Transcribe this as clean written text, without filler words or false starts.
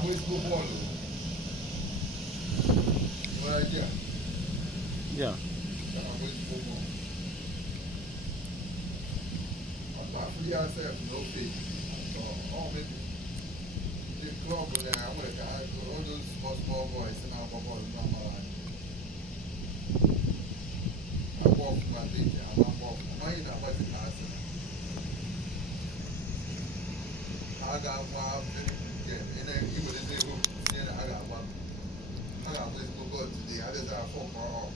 ga-agba ezigbo bọọlụ nwere idea Yeah. ga-agba ezigbo bọọlụ after yourself no pay or maybe the club there I work all those small boys and our ball normal I walk my big I walk my in a what it has I got one game and then you would say I got one I got this go today I just have 4 for all